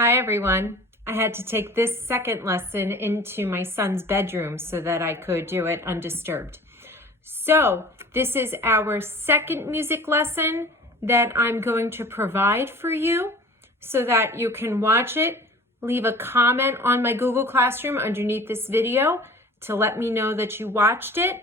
Hi everyone. I had to take this second lesson into my son's bedroom so that I could do it undisturbed. So this is our second music lesson that I'm going to provide for you so that you can watch it. Leave a comment on my Google Classroom underneath this video to let me know that you watched it.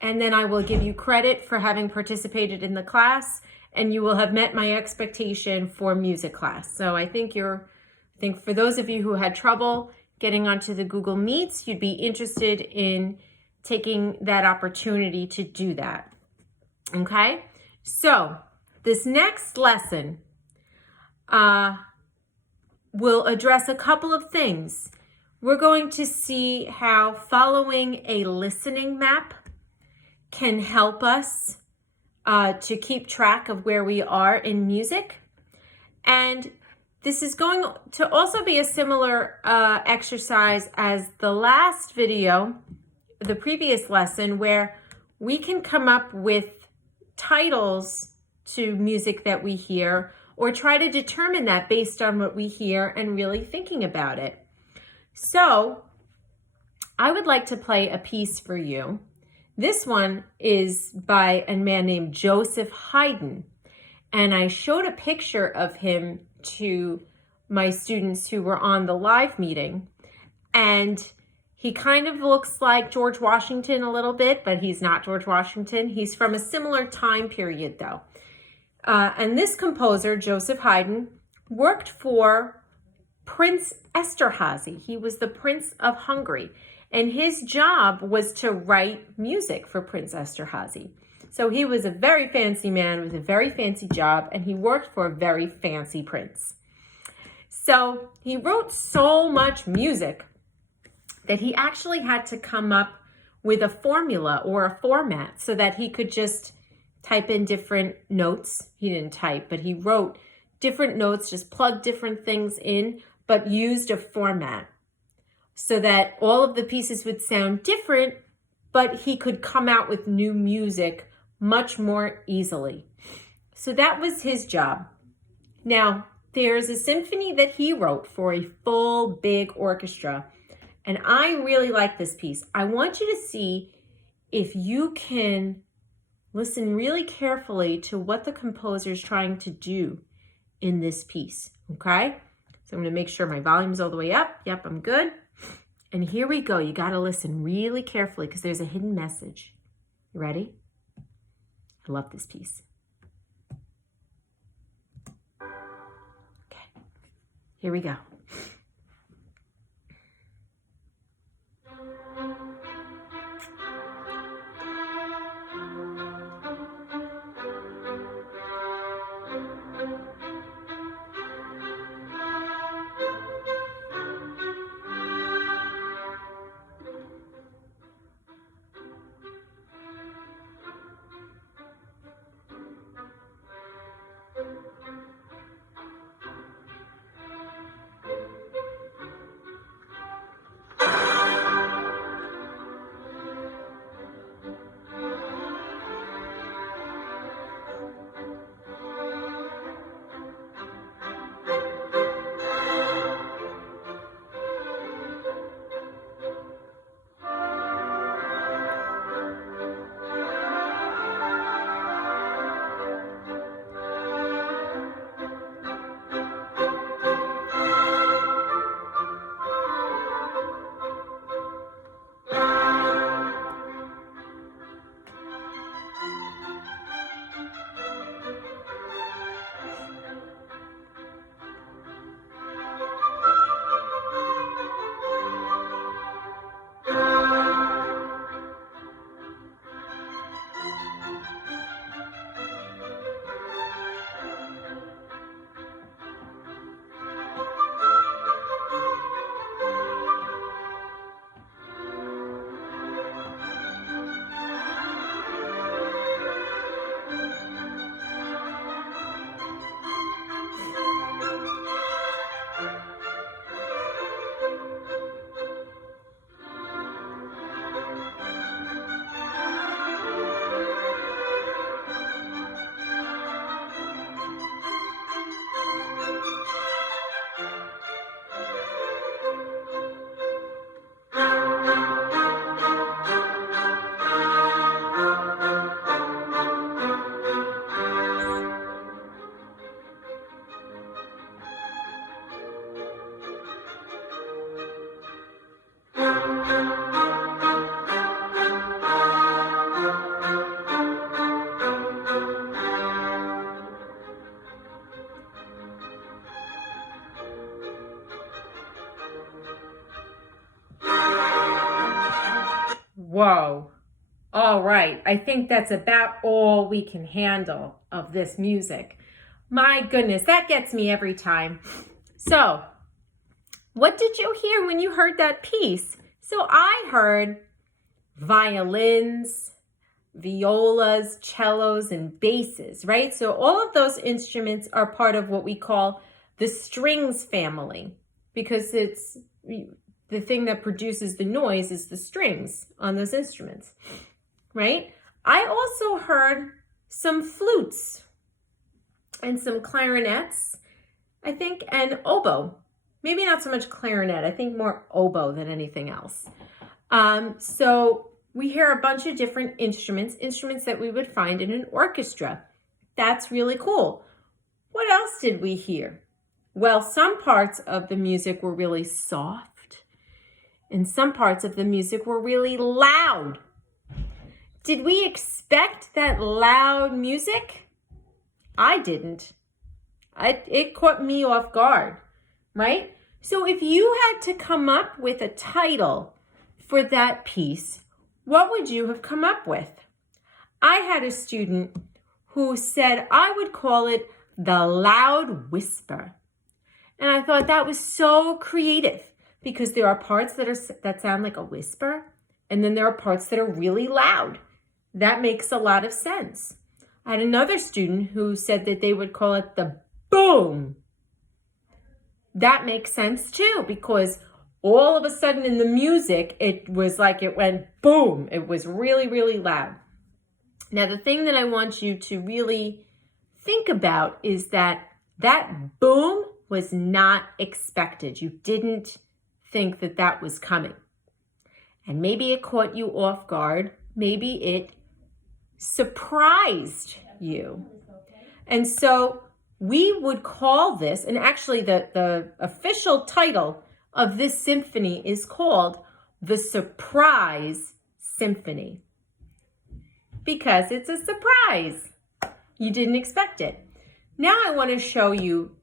And then I will give you credit for having participated in the class, and you will have met my expectation for music class. So I think for those of you who had trouble getting onto the Google Meets, you'd be interested in taking that opportunity to do that. Okay? So this next lesson will address a couple of things. We're going to see how following a listening map can help us to keep track of where we are in music. And this is going to also be a similar exercise as the last video, the previous lesson, where we can come up with titles to music that we hear or try to determine that based on what we hear and really thinking about it. So I would like to play a piece for you. This one is by a man named Joseph Haydn. And I showed a picture of him to my students who were on the live meeting. And he kind of looks like George Washington a little bit, but he's not George Washington. He's from a similar time period, though. And this composer, Joseph Haydn, worked for Prince Esterhazy. He was the Prince of Hungary. And his job was to write music for Prince Esterhazy. So he was a very fancy man with a very fancy job, and he worked for a very fancy prince. So he wrote so much music that he actually had to come up with a formula or a format so that he could just type in different notes. He didn't type, but he wrote different notes, just plugged different things in, but used a format so that all of the pieces would sound different, but he could come out with new music much more easily. So that was his job. Now, there's a symphony that he wrote for a full big orchestra, and I really like this piece. I want you to see if you can listen really carefully to what the composer is trying to do in this piece, okay? So I'm going to make sure my volume's all the way up. Yep, I'm good. And here we go. You got to listen really carefully because there's a hidden message. You ready? I love this piece. Okay, here we go. Whoa. All right. I think that's about all we can handle of this music. My goodness, that gets me every time. So, what did you hear when you heard that piece? So I heard violins, violas, cellos, and basses, right? So all of those instruments are part of what we call the strings family, because it's the thing that produces the noise is the strings on those instruments, right? I also heard some flutes and some clarinets, I think, and oboe. Maybe not so much clarinet, I think more oboe than anything else. So we hear a bunch of different instruments that we would find in an orchestra. That's really cool. What else did we hear? Well, some parts of the music were really soft, and some parts of the music were really loud. Did we expect that loud music? I didn't. It caught me off guard, right? So if you had to come up with a title for that piece, what would you have come up with? I had a student who said I would call it The Loud Whisper. And I thought that was so creative, because there are parts that sound like a whisper, and then there are parts that are really loud. That makes a lot of sense. I had another student who said that they would call it the boom. That makes sense too, because all of a sudden in the music, it was like it went boom. It was really, really loud. Now, the thing that I want you to really think about is that boom was not expected. You didn't think that that was coming. And maybe it caught you off guard. Maybe it surprised you. And so we would call this, and actually the official title of this symphony is called the Surprise Symphony, because it's a surprise. You didn't expect it. Now I want to show you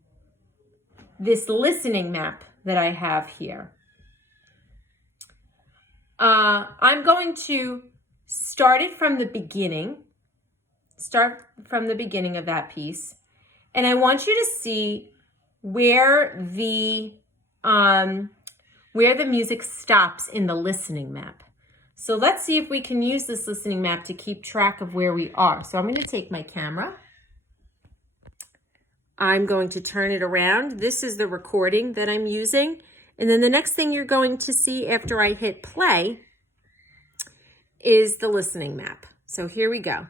this listening map that I have here. I'm going to start from the beginning of that piece. And I want you to see where the music stops in the listening map. So let's see if we can use this listening map to keep track of where we are. So I'm going to take my camera. I'm going to turn it around. This is the recording that I'm using. And then the next thing you're going to see after I hit play is the listening map. So here we go.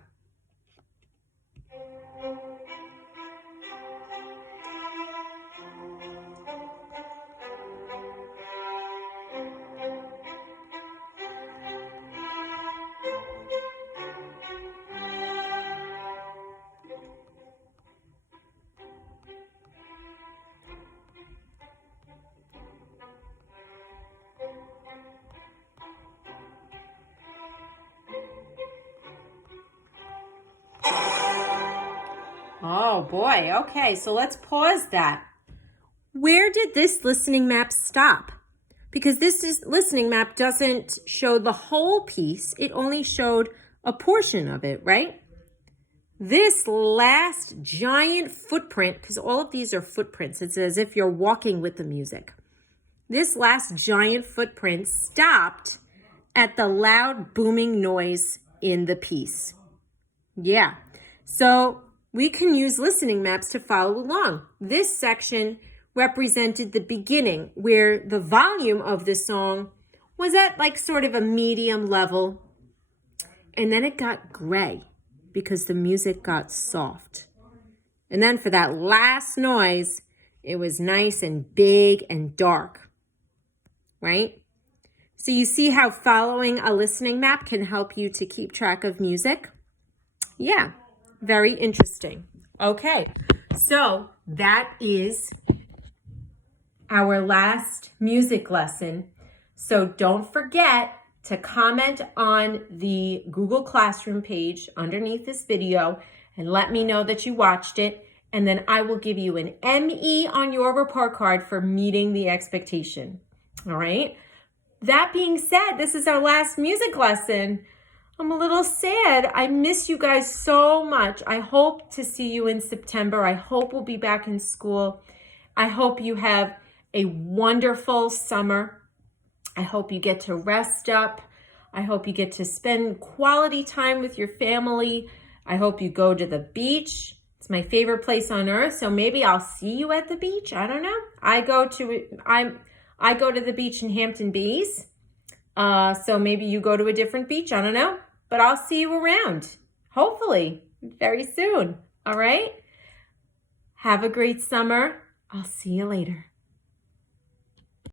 Oh boy, okay, so let's pause that. Where did this listening map stop? Because this listening map doesn't show the whole piece, it only showed a portion of it, right? This last giant footprint, because all of these are footprints, it's as if you're walking with the music. This last giant footprint stopped at the loud booming noise in the piece. Yeah, so we can use listening maps to follow along. This section represented the beginning, where the volume of the song was at like sort of a medium level, and then it got gray because the music got soft. And then for that last noise, it was nice and big and dark, right? So you see how following a listening map can help you to keep track of music? Yeah. Very interesting. Okay, so that is our last music lesson. So don't forget to comment on the Google Classroom page underneath this video and let me know that you watched it. And then I will give you an ME on your report card for meeting the expectation. All right. that being said, this is our last music lesson. I'm a little sad. I miss you guys so much. I hope to see you in September. I hope we'll be back in school. I hope you have a wonderful summer. I hope you get to rest up. I hope you get to spend quality time with your family. I hope you go to the beach. It's my favorite place on earth, so maybe I'll see you at the beach. I don't know. I go to the beach in Hampton Bees. So maybe you go to a different beach. I don't know. But I'll see you around, hopefully, very soon. All right? Have a great summer. I'll see you later.